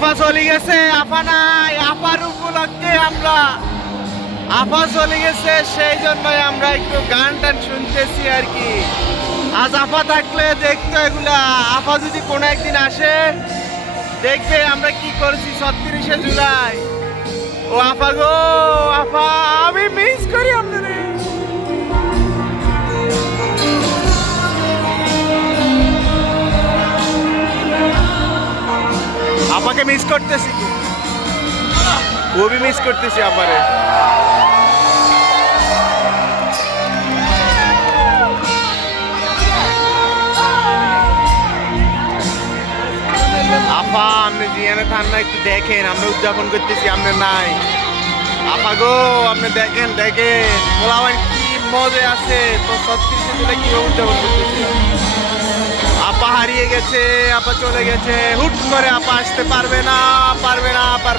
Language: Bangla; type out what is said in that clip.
আফা চলে গেছে, আফা নাই আফার উপলক্ষে আমরা, আফা চলে গেছে, সেই জন্যই আমরা একটু গান টান শুনতেছি আর কি। আজ আফা থাকলে দেখতো এগুলা, আফা যদি কোনো একদিন আসে, দেখবে আমরা কি করছি, ছত্রিশে জুলাই। ও আফা গো আপাকে মিস করতেছি খুবই মিস করতেছি আপারে আপা আপনি জিয়ানে ঠান্ডা একটু দেখেন, আমরা উদযাপন করতেছি, আপনি নাই। আপা গো, আপনি দেখেন দেখেন। বলাবার কি মজা আছে। তো ছত্রিশে জুলাই কীভাবে উদযাপন করতেছি। হারিয়ে গেছে আপা চলে গেছে। হুট করে আপা আসতে পারবে না পারবে না আপার